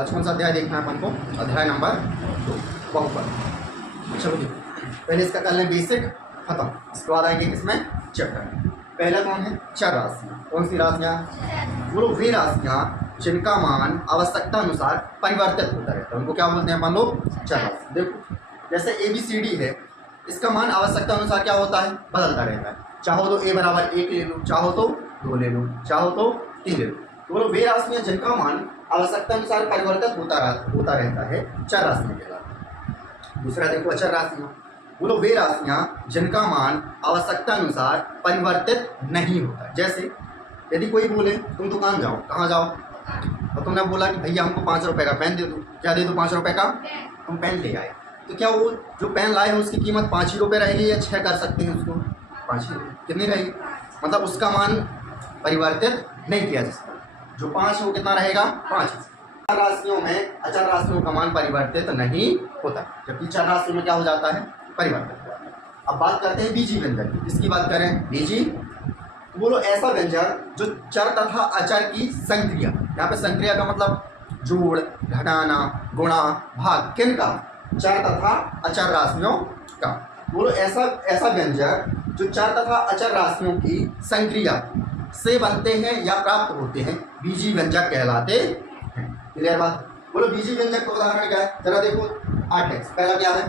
आज कौन सा अध्याय देखना है अपन को? अध्याय नंबर 2 बहुपद। चलो जी, पहले इसका कर लें बेसिक खत्म, इसके बाद आएंगे किसमें? चैप्टर। पहला कौन है? चर राशियाँ। कौन सी राशियाँ? वो लोग वे राशियाँ जिनका मान आवश्यकता अनुसार परिवर्तित होता रहता है, उनको क्या बोलते हैं अपन लोग? चर राशि। देखो जैसे ABCD है, इसका मान आवश्यकता अनुसार क्या होता है? बदलता रहता है। चाहो तो A बराबर 1 ले लो, चाहो तो 2 ले लो, चाहो तो 3 ले लो। तो वो वे राशियाँ जिनका मान आवश्यकता अनुसार परिवर्तित होता रहता है, चर राशियाँ कहलाती हैं। दूसरा देखो अचर राशियाँ। बोलो वे राशियाँ जिनका मान आवश्यकता अनुसार परिवर्तित नहीं होता। जैसे यदि कोई बोले तुम दुकान जाओ, कहाँ जाओ, और तुमने बोला कि भैया हमको 5 रुपये का पेन दे दो। क्या दे दो? 5 रुपये का। तुम पेन ले आए, तो क्या वो जो पेन लाए हो उसकी कीमत 5 ही रुपये रहेगी या 6 कर सकते हैं उसको? 5 ही रुपये। कितनी रहेगी? मतलब उसका मान परिवर्तित नहीं किया जा सकता। जो 5 है वो कितना रहेगा? 5। राशियों में अचर राशियों का मान परिवर्तित नहीं होता, जबकि चर राशियों में क्या हो जाता है? परिवर्तित हो जाता है। अब बात करते हैं बीजी व्यंजन की। किसकी बात करें? बीजी। तो बोलो ऐसा व्यंजन जो चर तथा अचर की संक्रिया, यहाँ पे संक्रिया का मतलब जोड़, घटाना, गुणा, भाग, किन का? चर तथा अचर राशियों का। बोलो ऐसा व्यंजन जो चर तथा अचर राशियों की संक्रिया से बनते हैं या प्राप्त होते हैं, बीजी व्यंजक कहलाते हैं। क्लियर बात? बोलो बीजी व्यंजक का उदाहरण क्या है? जरा देखो 8x। पहला क्या है?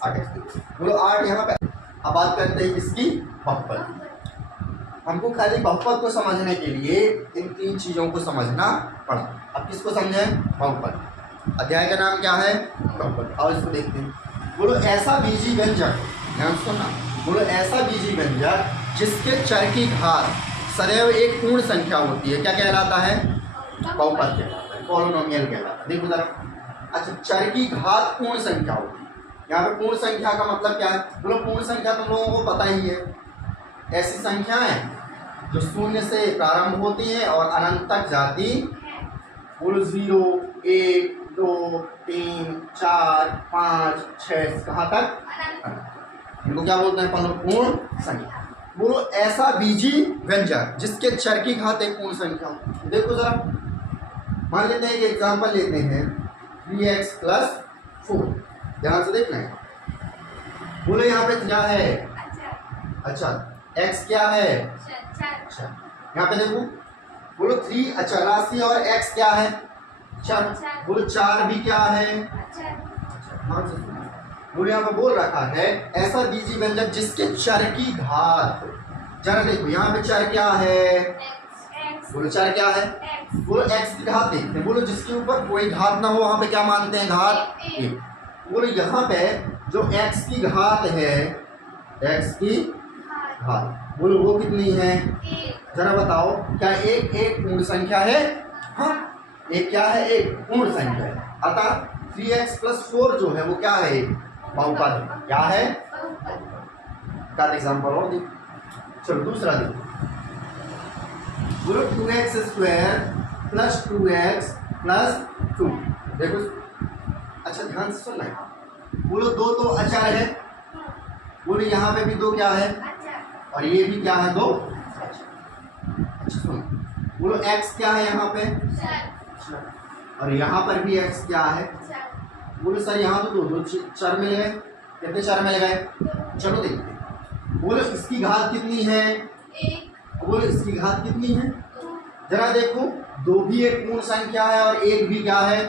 8x। बोलो 8 यहाँ पे। अब बात करते हैं इसकी बहुपद। हमको खाली बहुपद को समझने के लिए इन 3 चीज़ों को समझना पड़ा। अब किसको समझें? बहुपद। अध्याय का नाम क्या है? बहुपद। और इसको देखते हैं। बोलो ऐसा बीजी व्यंजक, ध्यान सुनना, बोलो ऐसा बीजी व्यंजक जिसके चर की घात सदैव एक पूर्ण संख्या होती है, क्या कहलाता है? बहुपद कहलाता है, पॉलिनोमियल कहलाता है। देखो जरा, अच्छा चर की घात पूर्ण संख्या होती है। यहाँ पे पूर्ण संख्या का मतलब क्या है? बोलो पूर्ण संख्या तुम लोगों को पता ही है, ऐसी संख्याएं जो 0 से प्रारंभ होती हैं और अनंत तक जाती। बोलो 0, 1, 2, 3, 4, 5, 6 कहाँ तक? इनको क्या बोलते हैं अपन लोग? पूर्ण संख्या। बोलो ऐसा बीजी व्यंजक जिसके चर की घात एक पूर्ण संख्या हो। देखो जरा, मान लेते हैं एक एग्जांपल लेते हैं 3x + 4। ध्यान से देखना है। बोलो यहाँ पे क्या है? अच्छा x क्या है? अच्छा यहाँ पे देखो, बोलो 3 अचर राशि और x क्या है? चर। बोलो 4 भी क्या है? अच्छा बोलो यहाँ पे बोल रखा है ऐसा बीजी व्यंजक जिसके चर की घात। जरा देखो यहाँ पे चर क्या है? बोलो चर क्या है? बोलो x की घात देखते हैं। बोलो जिसके ऊपर कोई घात ना हो वहाँ पे क्या मानते हैं? घात 1। बोलो यहाँ पे जो x की घात है, x की घात, बोलो वो कितनी है? जरा बताओ, क्या एक पूर्ण संख्या है? हाँ, एक क्या है? एक पूर्ण संख्या है। अतः 3x + 4 जो है वो क्या है? एक बहुपद है। क्या है? का एग्जाम्पल और देखो। चलो दूसरा देखो। बोलो 2x² + 2x + 2। देखो अच्छा ध्यान से सुनना है। बोलो 2 तो अचर है। बोलो यहाँ पे भी 2 क्या है? और ये भी क्या है? 2। अच्छा सुनो, बोलो x क्या है यहाँ पे? और यहाँ पर भी x क्या है? बोलो सर यहाँ तो 2 चर मिल गए। कितने चर मिल गए? चलो देखते हैं। बोलो इसकी घात कितनी है? 1। बोलो इसकी घात कितनी है? जरा देखो, 2 भी एक पूर्ण संख्या है और 1 भी क्या है?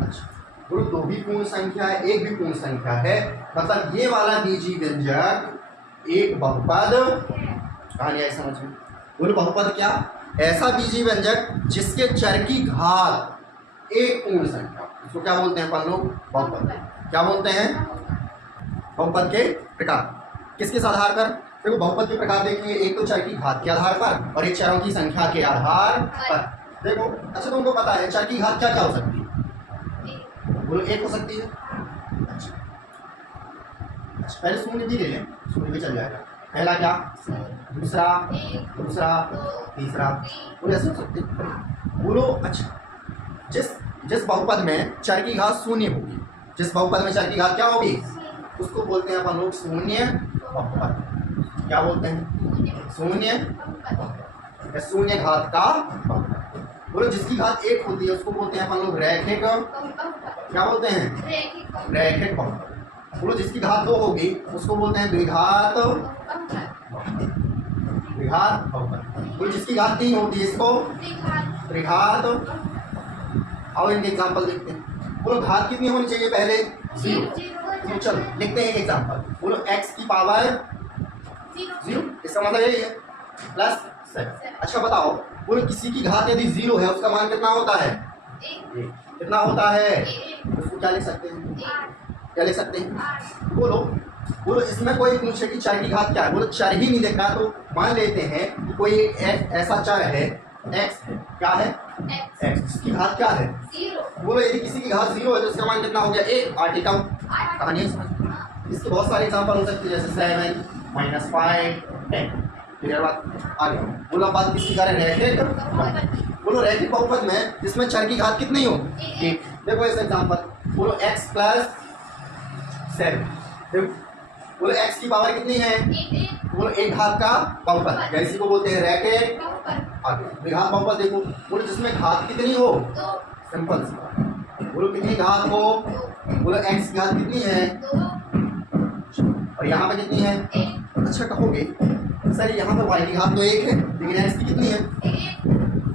अच्छा बोलो 2 भी पूर्ण संख्या है, 1 भी पूर्ण संख्या है, मतलब ये वाला बीजी व्यंजक एक बहुपद। कहानी आई समझ में? बोलो बहुपद क्या? ऐसा बीजी व्यंजक जिसके चर की घात एक पूर्ण संख्या, इसको क्या बोलते हैं अपन लोग? बहुपद। क्या बोलते हैं? बहुपद के प्रकार। किसके आधार पर? देखो बहुपद के प्रकार देखेंगे, एक तो चर की घात के आधार पर और एक चरों की संख्या के आधार पर। देखो अच्छा तुमको पता है चर की घात क्या क्या हो सकती है? बोलो 1 हो सकती है। अच्छा पहले 0 भी ले लें, 0 भी चल जाएगा। पहला क्या? दूसरा, तीसरा, बोलो ऐसे हो सकते। बोलो अच्छा जिस बहुपद में चर की घात 0 होगी, जिस बहुपद में चर की घात क्या होगी, उसको बोलते हैं अपन लोग शून्य बहुपद। क्या बोलते हैं? शून्य घात का बहुपद। बोलो जिसकी घात 1 होती है उसको बोलते हैं अपन लोग रैखिक, क्या बोलते हैं, रैखिक बहुपद। बोलो जिसकी घात 2 होगी उसको बोलते हैं द्विघात, द्विघात बहुपद। बोलो जिसकी घात 3 होती है इसको त्रिघात। आओ इनके एग्जाम्पल देखते हैं। बोलो घात कितनी होनी चाहिए पहले, 0। तो चलो लिखते हैं एक एग्जाम्पल। बोलो x की पावर 0, इसका मतलब यही है, प्लस 7। अच्छा बताओ, बोलो किसी की घात यदि 0 है उसका मान कितना होता है, 1। कितना होता है, उसको क्या लिख सकते हैं, क्या लिख सकते हैं, बोलो। बोलो इसमें कोई पूछे कि चर की घात क्या है, बोलो चर ही नहीं देखा तो मान लेते हैं कि कोई एक ऐसा चर है x है, क्या है x, जिसकी घात क्या है 0। बोलो यदि किसी की घात 0 है तो उसका मान कितना हो गया 1। आर्टिकल कहानी समझ। इसके बहुत सारे एग्जांपल हो सकते हैं जैसे 7, -5, 10। क्लियर बात, आगे बोलो। बात किसकी करें, रैखिक। बोलो रैखिक बहुपद में जिसमें चर की घात कितनी हो 1। देखो इस एग्जांपल, बोलो x + 7। बोलो x की पावर कितनी है, बोलो एक घात का बहुपद, इसी को बोलते हैं रैखिक। आगे द्विघात बहुपद देखो, बोलो जिसमें घात कितनी हो, सिंपल सी बात। बोलो कितनी घात हो, बोलो x की घात कितनी है और यहाँ पे कितनी है। अच्छा कहोगे सर यहाँ पे y की घात तो 1 है लेकिन x की कितनी है,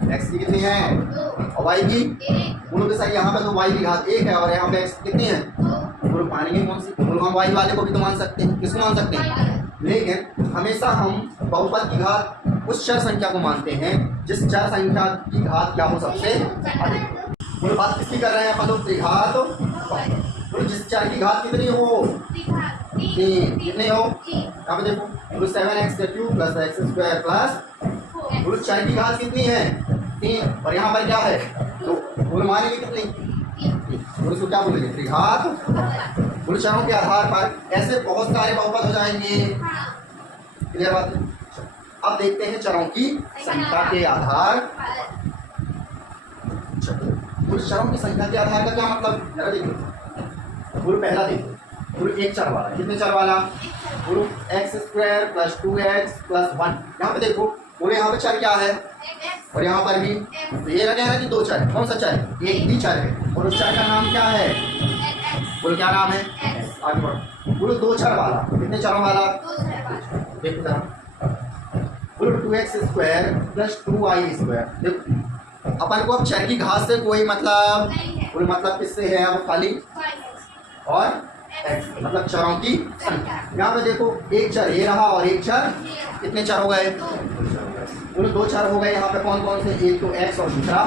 x की कितनी है और y की। बोलो कि सर यहाँ पे तो y की घात 1 है और यहाँ पे x कितनी है। बोलो मानेंगे कौन सी, बोलो हम y वाले को भी तो मान सकते हैं, किसको मान सकते हैं, लेकिन हमेशा हम बहुपद की घात उस चर संख्या को मानते हैं जिस चर संख्या की घात क्या हो सबसे अधिक। बोलो बात किसकी कर रहे हैं अपन लोग, त्रिघात। बोलो जिस चर की घात कितनी हो, 3। कितनी हो, यहाँ पे देखो, बोलो 7x³ + x² +। बोलो चर की घात कितनी है 3 और यहाँ पर क्या है 2। बोलो मानेंगे कितनी, बोलो इसको क्या बोलेंगे, त्रिघात। बोलो चरों के आधार पर ऐसे बहुत सारे बहुपद हो जाएंगे। क्लियर बात है। अब देखते हैं चरों की संख्या के आधार। बोलो चरों की संख्या के आधार का क्या मतलब, जरा देखो। बोलो पहला देखो, बोलो एक चर वाला, कितने चर वाला, बोलो x² + 2x + 1। यहाँ पे देखो, बोलो यहाँ पे चर क्या है और यहाँ पर भी, तो ये लगे है कि 2 चर, कौन सा चर, एक भी चर है और उस चर का नाम क्या है, बोलो क्या नाम है, आगे बढ़ो। बोलो 2 चर वाला, कितने चरों वाला, देखो जरा, बोलो 2x² + 2y²। देखो अपन को अब चर की घात से कोई मतलब, बोलो मतलब किससे है, अब खाली और x, मतलब चरों की संख्या। यहाँ पे देखो एक चर ये रहा और एक चर, कितने चर हो गए, बोलो 2 चर हो गए। यहाँ पे कौन कौन से, एक तो x और दूसरा,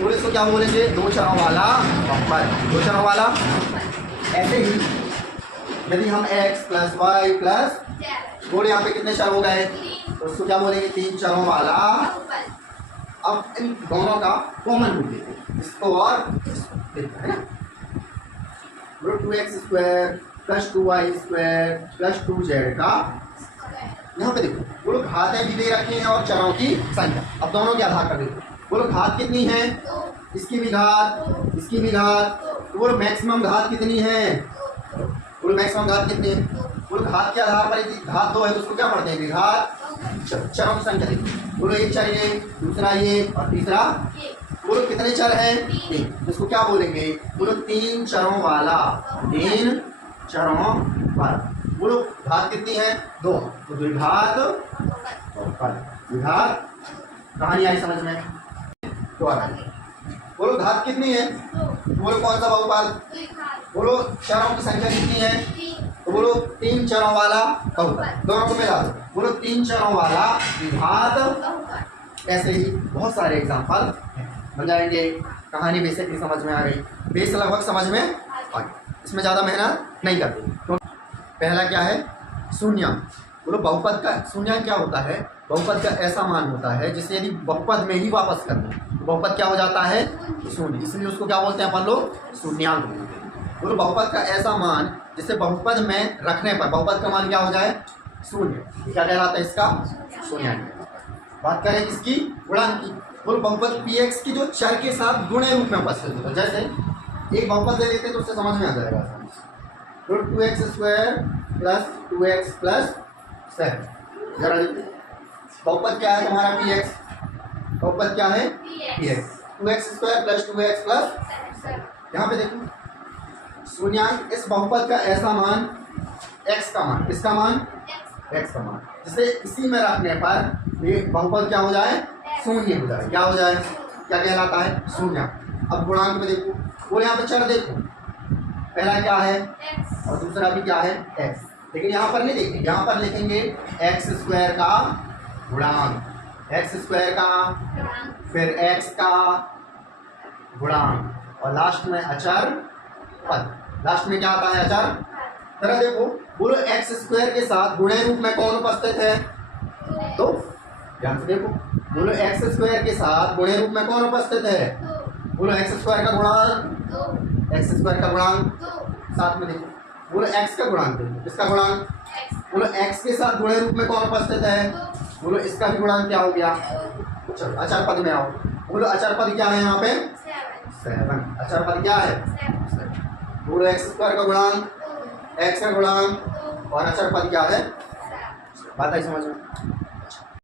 बोलो इसको क्या बोलेंगे, 2 चरों वाला बहुपद, 2 चरों वाला। ऐसे ही यदि हम x + y + बोले यहाँ पे कितने चर हो गए, तो उसको क्या बोलेंगे, 3 चरों वाला। अब इन दोनों का कॉमन रूप देते हैं, इसको और देखते हैं ना। बोलो 2x² + 2y² + 2z का, यहाँ पे देखो, बोलो घातें भी दे रखी हैं और चरों की संख्या। अब दोनों के आधार पर देखो, बोलो घात कितनी है, इसकी भी घात, इसकी भी घात, तो बोलो मैक्सिमम घात कितनी है, बोलो मैक्सिमम घात कितनी है। बोलो घात के आधार पर घात 2 है तो उसको क्या पढ़ते हैं, घात। चरों की संख्या देखो, बोलो एक चर ये, दूसरा ये और तीसरा, बोलो कितने चर हैं, 3, इसको क्या बोलेंगे, बोलो 3 चरों वाला, 3 चरों वाला। बोलो घात कितनी है, 2, तो द्विघात बहुपद। द्विघात कहानी आई समझ में, तो बोलो घात कितनी है, बोलो कौन सा बहुपद, बोलो चरों की संख्या कितनी है, तो बोलो 3 चरों वाला बहुपद। दोनों को मिला दो, बोलो 3 चरों वाला द्विघात। ऐसे ही बहुत सारे एग्जाम्पल बन जाएंगे। कहानी बेसिकली समझ में आ गई, बेस लगभग समझ में आ गई, इसमें ज़्यादा मेहनत नहीं करती। तो पहला क्या है, शून्याङ्क। बोलो बहुपद का शून्याङ्क क्या होता है, बहुपद का ऐसा मान होता है जिसे यदि बहुपद में ही वापस कर दें तो बहुपद क्या हो जाता है, शून्य, इसलिए उसको क्या बोलते हैं अपन लोग, शून्याङ्क बोलते हैं। बोलो बहुपद का ऐसा मान जिसे बहुपद में रखने पर बहुपद का मान क्या हो जाए, शून्य, क्या कहलाता है इसका, शून्याङ्क। बात करें इसकी गुणांक की, बोलो बहुपद px की जो चर के साथ गुणे रूप में उपस्थित होता है, जैसे एक बहुपद ले लेते हैं तो उससे समझ में आ जाएगा। तो 2x² + 2x + 7, जरा बहुपद क्या है तुम्हारा px, बहुपद क्या है px, 2x² plus 2x plus, यहाँ पे देखो शून्यांक इस बहुपद का ऐसा मान x का मान, इसका मान x का मान, जिसे इसी में रखने पर ये बहुपद क्या हो जाए, शून्य हो जाए। क्या हो जाए, क्या कहलाता है, शून्य। अब गुणांक में देखो और यहाँ पे चर देखो, पहला क्या है और दूसरा भी क्या है x, लेकिन यहाँ पर नहीं देखेंगे, यहाँ पर लिखेंगे x² का गुणांक, x² का, फिर x का गुणांक और लास्ट में अचर पद। लास्ट में क्या आता है, अचर। तरह देखो बोलो x² के साथ गुणे रूप में कौन उपस्थित है, तो ध्यान से देखो बोलो x² के साथ गुणे रूप में कौन उपस्थित है, बोलो x² का गुणांक, x² का गुणांक, साथ में देखो बोलो x का गुणांक, देखो इसका गुणांक, बोलो x के साथ गुणे रूप में कौन उपस्थित है, बोलो इसका भी गुणांक क्या हो गया। चलो अचर पद में आओ, बोलो अचर पद क्या है यहाँ पे, 7। अचर पद क्या है, बोलो x² का गुणांक, x का गुणांक और अचर पद क्या है, बात आई समझ में।